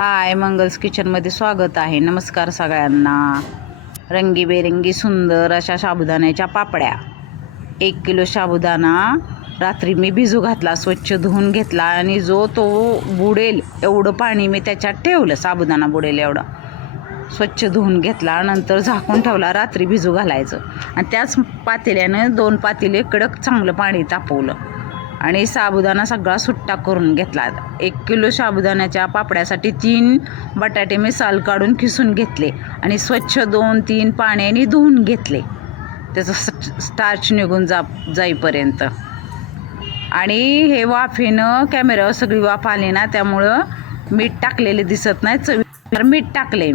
हाय मंगल्स किचनमध्ये स्वागत आहे. नमस्कार सगळ्यांना. रंगीबेरंगी सुंदर अशा साबुदाण्याच्या पापड्या. एक किलो साबुदाणा. रात्री मी भिजू घातला स्वच्छ धुवून घेतला आणि जो तो बुडेल एवढं पाणी मी त्याच्यात ठेवलं साबुदाणा बुडेल एवढं. स्वच्छ धुवून घेतला नंतर झाकून ठेवला रात्री भिजू घालायचं. आणि त्याच पातेल्यानं दोन पातेले कडक चांगलं पाणी तापवलं. आणि साबुदाणा सगळा सुट्टा करून घेतला. एक किलो साबुदाण्याच्या पापड्यासाठी तीन बटाटे मी साल काढून खिसून घेतले आणि स्वच्छ दोन तीन पाण्याने धुवून घेतले. त्याचं स्टार्च निघून जा जाईपर्यंत. आणि हे वाफेनं कॅमेऱ्यावर सगळी वाफ आली ना त्यामुळं मीठ टाकलेले दिसत नाही चवीनुसार मीठ टाकले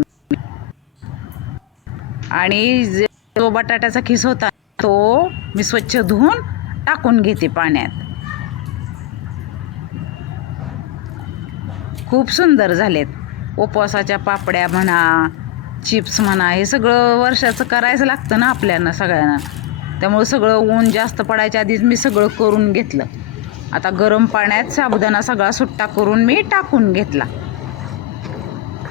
आणि जो बटाट्याचा खिस होता तो मी स्वच्छ धुवून टाकून घेते पाण्यात. खूप सुंदर झालेत. उपवासाच्या पापड्या म्हणा चिप्स म्हणा हे सगळं वर्षाचं करायचं लागतं ना आपल्याला सगळ्यांना. त्यामुळं सगळं ऊन जास्त पडायच्या आधीच मी सगळं करून घेतलं. आता गरम पाण्यात साबुदाणा सगळा सुट्टा करून मी टाकून घेतला.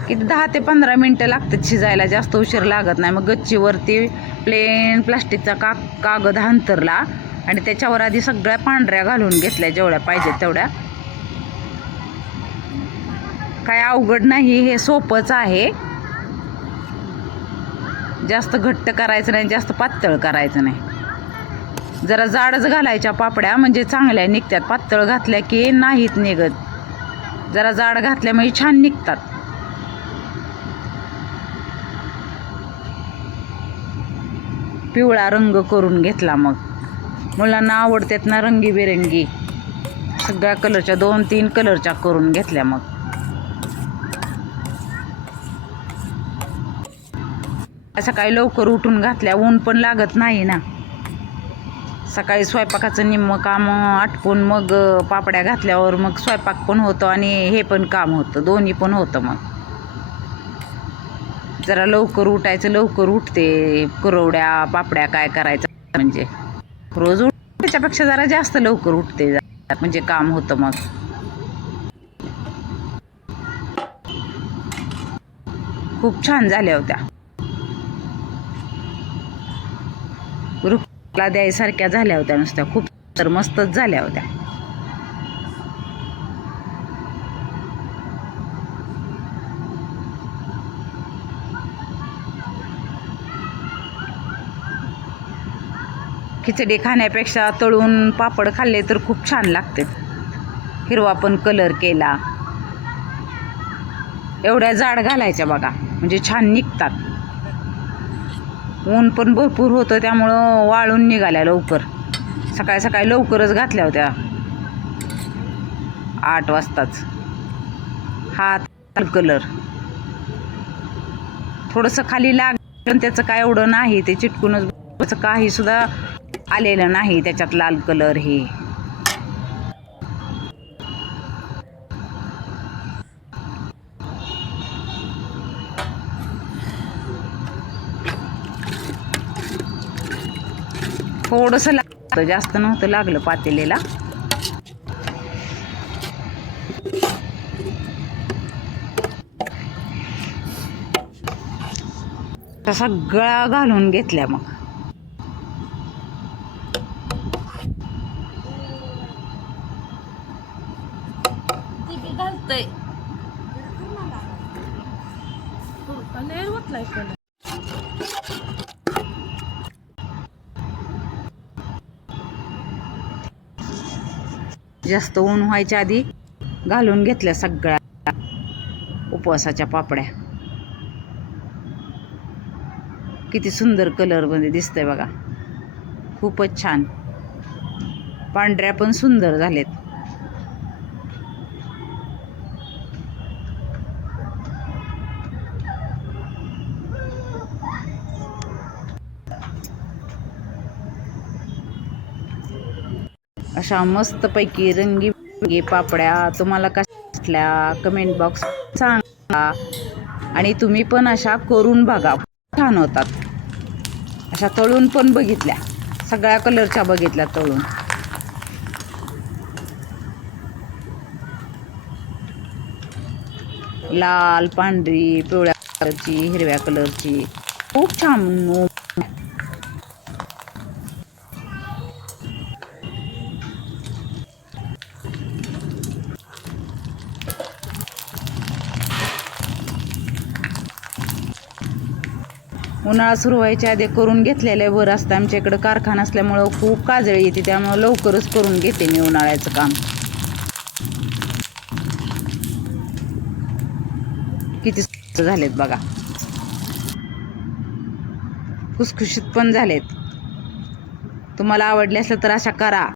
किती दहा ते पंधरा मिनटं लागतात शिजायला जास्त उशीर लागत नाही. मग गच्चीवरती प्लेन प्लास्टिकचा का कागद अंतरला आणि त्याच्यावर आधी सगळ्या पांढऱ्या घालून घेतल्या जेवढ्या पाहिजेत तेवढ्या. काय अवघड नाही हे सोपंच आहे. जास्त घट्ट करायचं नाही जास्त पातळ करायचं नाही. जरा जाडच घालायच्या पापड्या म्हणजे चांगल्या निघतात. पातळ घातल्या की नाहीत निघत. जरा जाड घातल्यामुळे म्हणजे छान निघतात. पिवळा रंग करून घेतला मग. मुलांना आवडतात ना रंगीबेरंगी. सगळ्या कलरच्या दोन तीन कलरच्या करून घेतल्या मग. सकाळी लवकर उठून घातल्या ऊन पण लागत नाही ना. सकाळी स्वयंपाकाचं निम्म काम आटपून मग पापड्या घातल्यावर मग स्वयंपाक पण होतो आणि हे पण काम होतं दोन्ही पण होतं मग. जरा लवकर उठायचं लवकर उठते कुरवड्या पापड्या काय करायचं म्हणजे. रोज उठ त्याच्यापेक्षा जरा जास्त लवकर उठते म्हणजे काम होतं मग. खूप छान झाल्या होत्या. रुखला द्यायसारख्या झाल्या होत्या नुसत्या. खूप तर मस्तच झाल्या होत्या. खिचडी खाण्यापेक्षा तळून पापड खाल्ले तर खूप छान लागते. हिरवा पण कलर केला. एवढ्या जाड घालायच्या बघा. म्हणजे छान निघतात. ऊन पण भरपूर होतं त्यामुळं वाळून निघाल्या लवकर. सकाळी सकाळी लवकरच घातल्या होत्या. आठ वाजताच. हा कलर थोडंसं खाली लाग पण त्याचं काय एवढं नाही ते चिटकूनच काही सुद्धा आलेलं नाही त्याच्यात लाल कलर हे. थोडंसं लागतं जास्त नव्हतं लागलं पातेलेला त्या सगळ्या घालून घेतल्या मग. घालतय? जास्त ऊन व्हायच्या आधी घालून घेतल्या सगळ्या उपवासाच्या पापड्या. किती सुंदर कलरमध्ये दिसतंय बघा. खूपच छान. पांढऱ्या पण सुंदर झालेत. अशा मस्तपैकी रंगी रंगी पापड्या तुम्हाला कशा कमेंट बॉक्स सांगा. आणि तुम्ही पण अशा करून बघा. छान होतात. अशा तळून पण बघितल्या. सगळ्या कलरच्या बघितल्या तळून. लाल पांढरी पिवळ्या कलरची हिरव्या कलरची खूप छान. उन्हाळा सुरू व्हायच्या आधी करून घेतलेलं बरं असतं. आमच्या इकडं कारखाना असल्यामुळं खूप काजळी येते त्यामुळं लवकरच करून घेते मी उन्हाळ्याचं काम. किती झालेत बघा. खुसखुशीत पण झालेत. तुम्हाला आवडले असलं तर अशा करा.